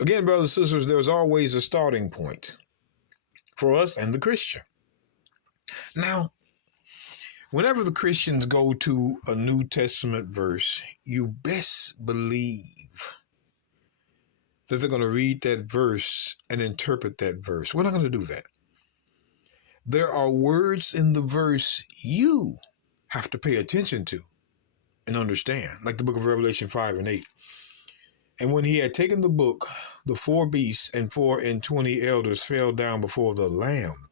Again, brothers and sisters, there's always a starting point for us and the Christian. Now, whenever the Christians go to a New Testament verse, you best believe that they're going to read that verse and interpret that verse. We're not going to do that. There are words in the verse you have to pay attention to and understand, like the book of Revelation 5 and 8. And when he had taken the book, the 4 beasts and 24 elders fell down before the Lamb,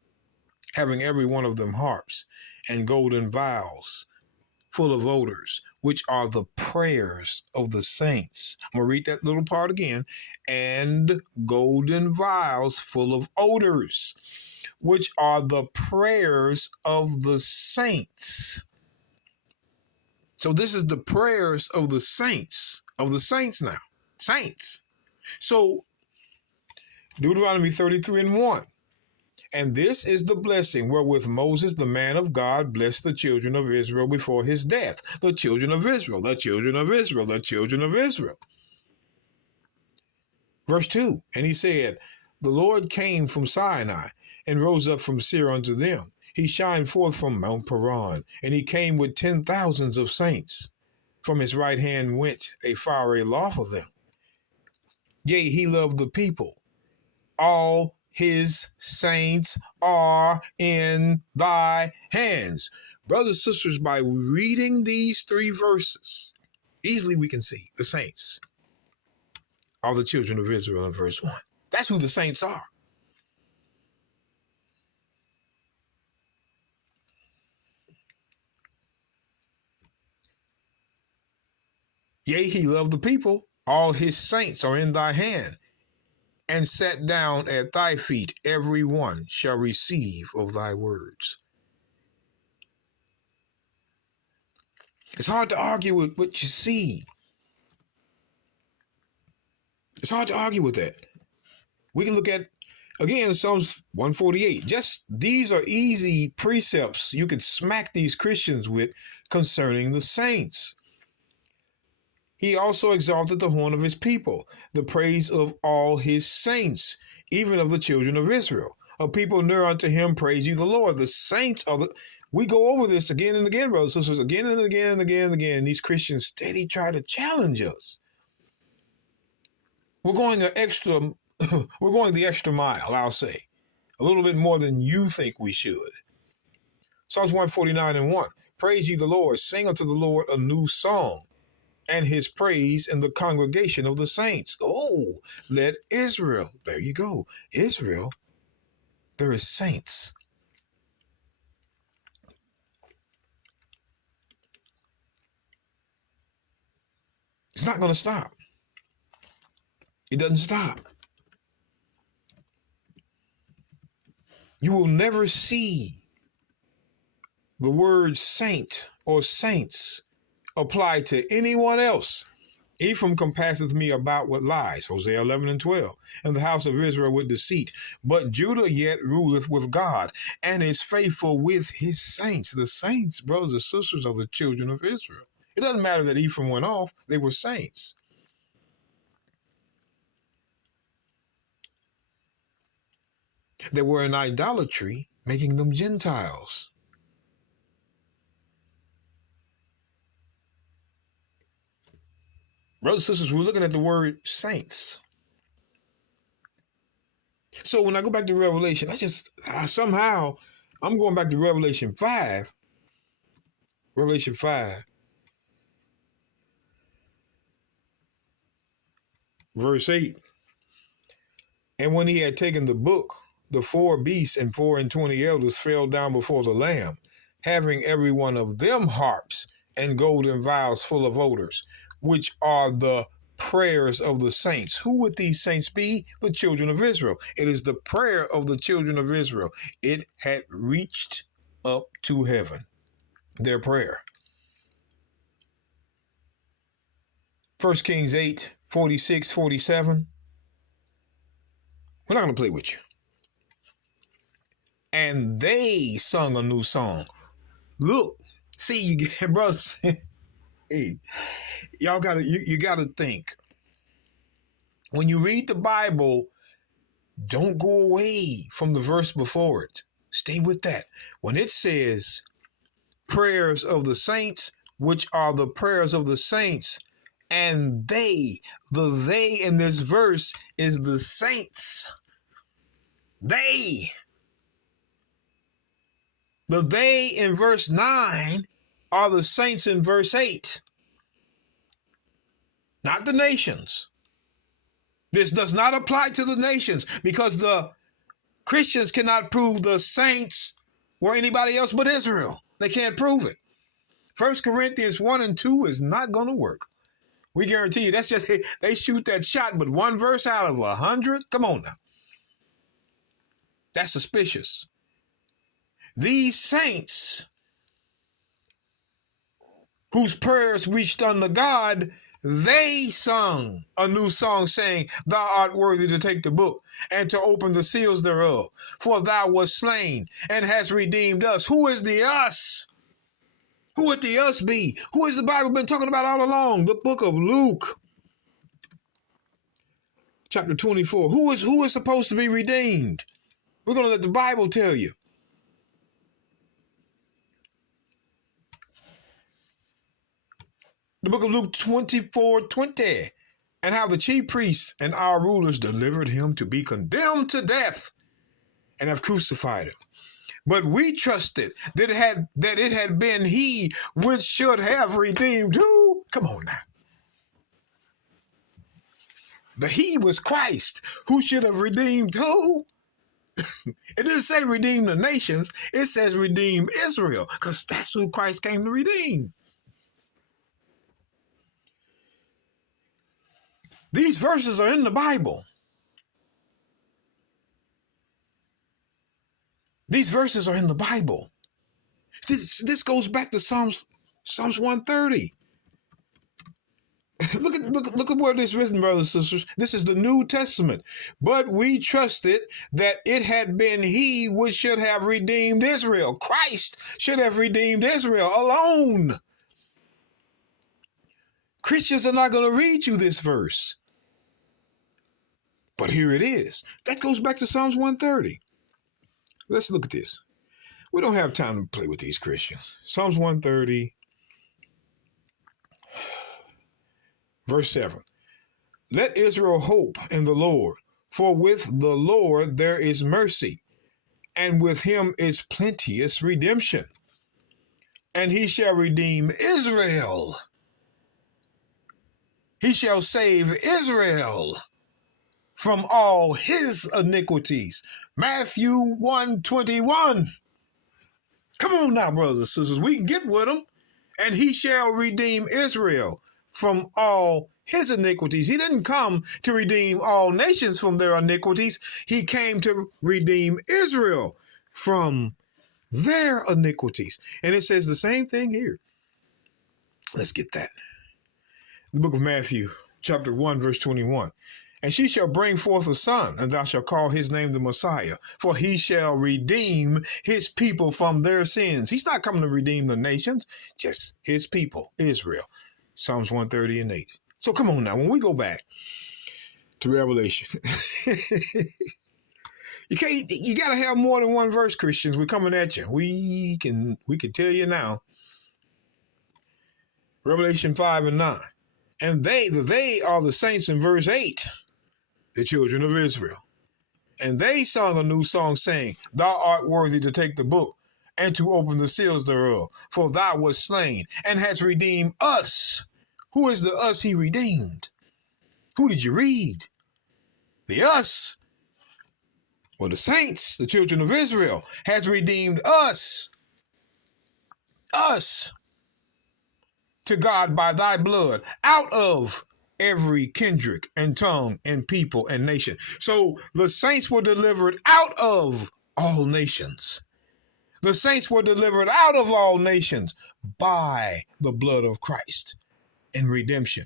having every one of them harps and golden vials full of odors, which are the prayers of the saints. I'm going to read that little part again. And golden vials full of odors, which are the prayers of the saints. So this is the prayers of the saints now. Saints. So Deuteronomy 33 and 1. And this is the blessing wherewith Moses, the man of God, blessed the children of Israel before his death. The children of Israel, the children of Israel, the children of Israel. Verse 2, and he said, the Lord came from Sinai and rose up from Seir unto them. He shined forth from Mount Paran, and he came with 10,000s of saints. From his right hand went a fiery law for them. Yea, he loved the people. All his saints are in thy hands. Brothers and sisters, by reading these 3 verses, easily we can see the saints are the children of Israel in verse 1. That's who the saints are. Yea, he loved the people. All his saints are in thy hand. And sat down at thy feet, every one shall receive of thy words. It's hard to argue with what you see. It's hard to argue with that. We can look at, again, Psalms 148. Just these are easy precepts you could smack these Christians with concerning the saints. He also exalted the horn of his people, the praise of all his saints, even of the children of Israel. A people near unto him, praise ye the Lord. The saints are the... We go over this again and again, brothers and sisters, again and again and again and again. These Christians steady try to challenge us. We're going the extra mile, I'll say. A little bit more than you think we should. Psalms 149 and 1. Praise ye the Lord, sing unto the Lord a new song, and his praise in the congregation of the saints. Oh, let Israel, there you go. Israel, there is saints. It's not going to stop. It doesn't stop. You will never see the word saint or saints apply to anyone else. Ephraim compasseth me about with lies, Hosea 11 and 12, and the house of Israel with deceit. But Judah yet ruleth with God, and is faithful with his saints. The saints, brothers and sisters, are the children of Israel. It doesn't matter that Ephraim went off. They were saints. They were in idolatry, making them Gentiles. Brothers and sisters, we're looking at the word saints. So when I go back to Revelation, somehow I'm going back to Revelation 5. Revelation 5. Verse 8. And when he had taken the book, the 4 beasts and 24 elders fell down before the Lamb, having every one of them harps and golden vials full of odors, which are the prayers of the saints. Who would these saints be? The children of Israel. It is the prayer of the children of Israel. It had reached up to heaven, their prayer. 1 Kings 8, 46, 47. We're not going to play with you. And they sung a new song. Look, see, you get, brothers. Hey, y'all gotta, you gotta think. When you read the Bible, don't go away from the verse before it. Stay with that. When it says prayers of the saints, which are the prayers of the saints, and the they in this verse is the saints. They. The they in verse 9 are the saints in verse 8. Not the nations. This does not apply to the nations because the Christians cannot prove the saints were anybody else but Israel. They can't prove it. 1 Corinthians 1 and 2 is not going to work. We guarantee you that's just, they shoot that shot with one verse out of 100. Come on now. That's suspicious. These saints whose prayers reached unto God, they sung a new song saying, Thou art worthy to take the book and to open the seals thereof. For thou wast slain and hast redeemed us. Who is the us? Who would the us be? Who has the Bible been talking about all along? The book of Luke, chapter 24. Who is supposed to be redeemed? We're going to let the Bible tell you. The book of Luke 24:20. And how the chief priests and our rulers delivered him to be condemned to death and have crucified him. But we trusted that it had been he which should have redeemed who? Come on now. The he was Christ who should have redeemed who? It doesn't say redeem the nations. It says redeem Israel because that's who Christ came to redeem. These verses are in the Bible. These verses are in the Bible. This goes back to Psalms 130. Look at where this is written, brothers and sisters. This is the New Testament. But we trusted that it had been he which should have redeemed Israel. Christ should have redeemed Israel alone. Christians are not going to read you this verse. But here it is. That goes back to Psalms 130. Let's look at this. We don't have time to play with these Christians. Psalms 130, verse 7. Let Israel hope in the Lord, for with the Lord there is mercy, and with him is plenteous redemption. And he shall redeem Israel. He shall save Israel from all his iniquities. Matthew 1:21. Come on now, brothers and sisters. We can get with him. And he shall redeem Israel from all his iniquities. He didn't come to redeem all nations from their iniquities. He came to redeem Israel from their iniquities. And it says the same thing here. Let's get that. The book of Matthew, chapter 1, verse 21. And she shall bring forth a son, and thou shalt call his name the Messiah, for he shall redeem his people from their sins. He's not coming to redeem the nations, just his people, Israel. Psalms 130 and 8. So come on now, when we go back to Revelation, you got to have more than one verse, Christians. We're coming at you. We can tell you now. Revelation 5 and 9. And they are the saints in verse 8. The children of Israel. And they sung a new song saying, Thou art worthy to take the book and to open the seals thereof, for thou wast slain and hast redeemed us. Who is the us he redeemed? Who did you read? The us, or the saints, the children of Israel, has redeemed us. Us to God by thy blood out of every kindred and tongue and people and nation. So the saints were delivered out of all nations. The saints were delivered out of all nations by the blood of Christ in redemption,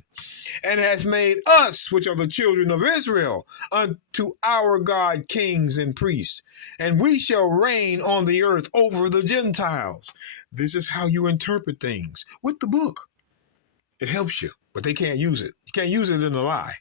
and has made us, which are the children of Israel, unto our God kings and priests, and we shall reign on the earth over the Gentiles. This is how you interpret things with the book. It helps you, but they can't use it. You can't use it in a lie.